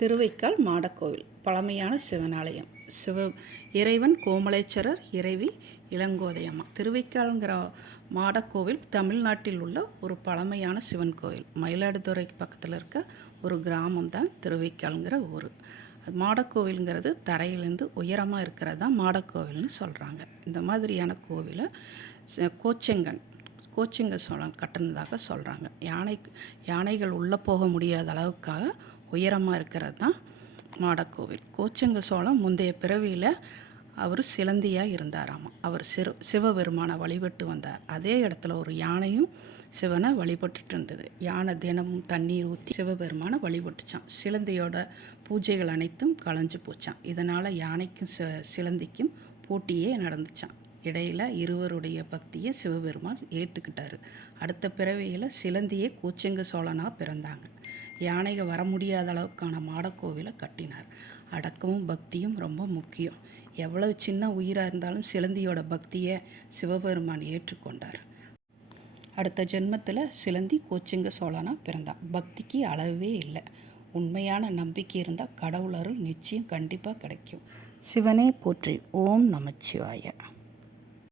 திருவைக்கால் மாடக்கோவில் பழமையான சிவன் ஆலயம். இறைவன் கோமலேச்சரர், இறைவி இளங்கோதையம்மா. திருவைக்கால்ங்கிற மாடக்கோவில் தமிழ்நாட்டில் உள்ள ஒரு பழமையான சிவன் கோவில். மயிலாடுதுறை பக்கத்தில் இருக்க ஒரு கிராமம் தான் திருவைக்கால்ங்கிற ஊர். மாடக்கோவிலுங்கிறது தரையிலேருந்து உயரமாக இருக்கிறது தான் மாடக்கோவில்னு சொல்கிறாங்க. இந்த மாதிரியான கோவிலை கோச்செங்க சோழன் கட்டினதாக சொல்கிறாங்க. யானைகள் உள்ளே போக முடியாத அளவுக்காக உயரமாக இருக்கிறது தான் மாடக்கோவில். கோச்செங்க சோழன் முந்தைய பிறவியில் அவர் சிலந்தியாக இருந்தாராமா. அவர் சிவபெருமானை வழிபட்டு வந்தார். அதே இடத்துல ஒரு யானையும் சிவனை வழிபட்டுட்டு இருந்தது. யானை தினமும் தண்ணீர் ஊற்றி சிவபெருமானை வழிபட்டுச்சான். சிலந்தியோட பூஜைகள் அனைத்தும் களைஞ்சு போச்சான். இதனால் யானைக்கும் சிலந்திக்கும் போட்டியே நடந்துச்சான். இடையில் இருவருடைய பக்தியை சிவபெருமான் ஏற்றுக்கிட்டார். அடுத்த பிறவியில் சிலந்தியே கோச்செங்க சோழனாக பிறந்தாங்க. யானைகள் வர முடியாத அளவுக்கான மாடக்கோவிலை கட்டினார். அடக்கமும் பக்தியும் ரொம்ப முக்கியம். எவ்வளவு சின்ன உயிராக இருந்தாலும் சிலந்தியோட பக்தியை சிவபெருமான் ஏற்றுக்கொண்டார். அடுத்த ஜென்மத்தில் சிலந்தி கோச்செங்க சோழனாக பிறந்தான். பக்திக்கு அளவே இல்லை. உண்மையான நம்பிக்கை இருந்தால் கடவுள் அருள் நிச்சயம் கண்டிப்பாக கிடைக்கும். சிவனே போற்றி. ஓம் நமச்சிவாய.